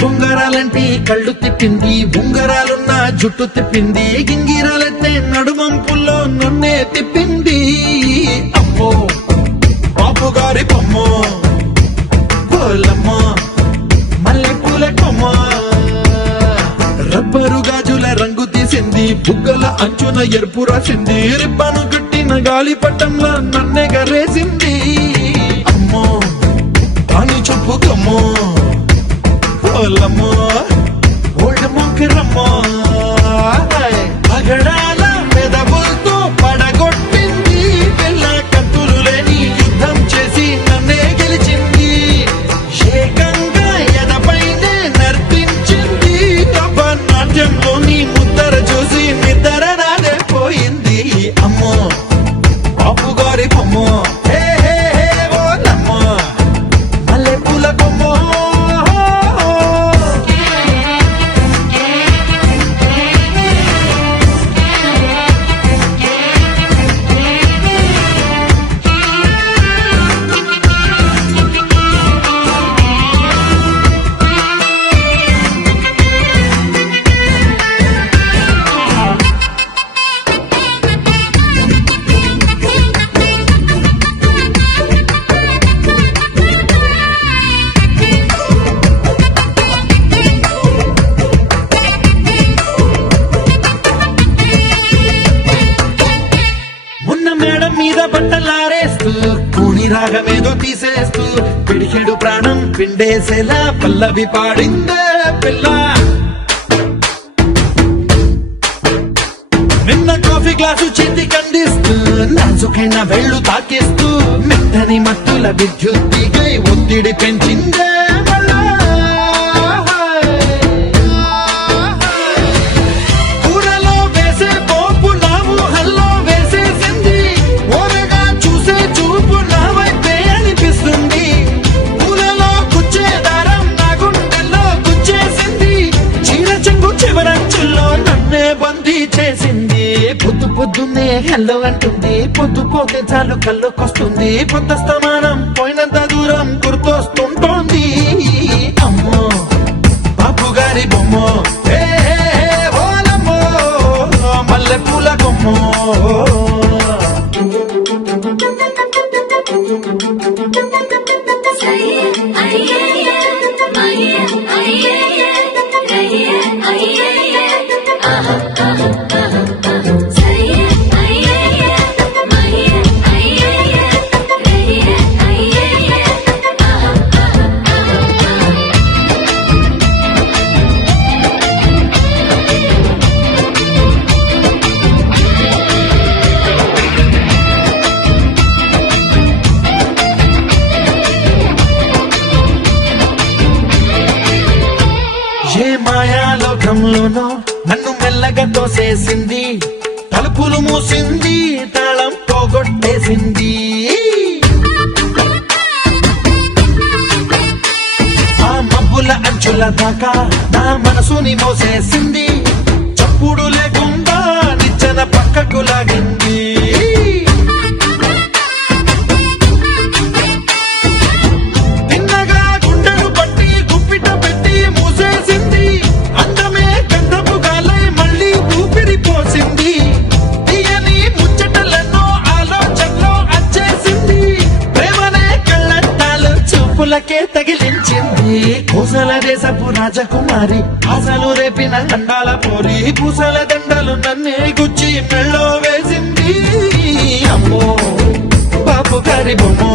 బొంగరాలంటే కళ్ళు తిప్పింది, బొంగరాలున్న జుట్టు తిప్పింది, గింగిరాలైతే నడుమంపుల్లో నన్నే తిప్పింది. అమ్మో బాబు గారి బొమ్మ పోలమ్మ మల్లె పూల కొమ్మ, రబ్బరు గాజుల రంగు తీసింది, బుగ్గల అంచున ఎరుపు రాసింది, రిబ్బను కట్టిన గాలిపటంలా నన్నే గరేసింది. అమ్మో అని చెప్పుకోమ్మో పోలమ్మో ఓల్డ్ మొంకిరమ్మో, పగడాల మెదవులతో పడగొట్టింది, పిల్ల కత్తులు లేని యుద్ధం చేసి నన్నే గెలిచింది, ఏకంగా ఎదపైనే నర్తించింది, నాట్యంలోని ముద్దర చూసి నిద్ర నాడే పోయింది. అమ్మో బాబు గారి బొమ్మో మల్లె పూల కొమ్మో. మేడం మీద బట్టలారేస్తూ కూని రాగమేదో తీసేస్తూ పిడికిడు ప్రాణం పిండేసేలా పల్లవి పాడిందే పిల్ల. నిన్న కాఫీ గ్లాసు చేతి కండిస్తూ నాజుకైన వెళ్ళు తాకిస్తూ మెత్తని మత్తుల విద్యుత్తికై ఒత్తిడి పెంచిందే మళ్ళా. చేసింది పొద్దు పొద్దున్నే హెల్లో అంటుంది, పొద్దు పోతే చాలు కళ్ళొకొస్తుంది, పొద్దస్తమానం పోయినంత దూరం గుర్తొస్తుంటోంది. అమ్మో బాబు గారి బొమ్మో ఓలమ్మో మల్లె పూల కొమ్మో. ఏ మాయాలోకంలోనో నన్ను మెల్లగా తోసేసింది, తలుపులు మూసింది, తాళం పోగొట్టేసింది, ఆ మబ్బుల అంచుల దాకా నా మనసుని మోసేసింది, చప్పుడు లేకుండా నిచ్చెన పక్కకు లాగింది. పూలకే తగిలించింది, పూసల దేశపు రాజకుమారి, ఆశలు రేపిన అండాల పోరి, పూసల దండలు నన్నే గుచ్చి మెళ్ళో వేసింది. అమ్మో బాబు గారి బొమ్మో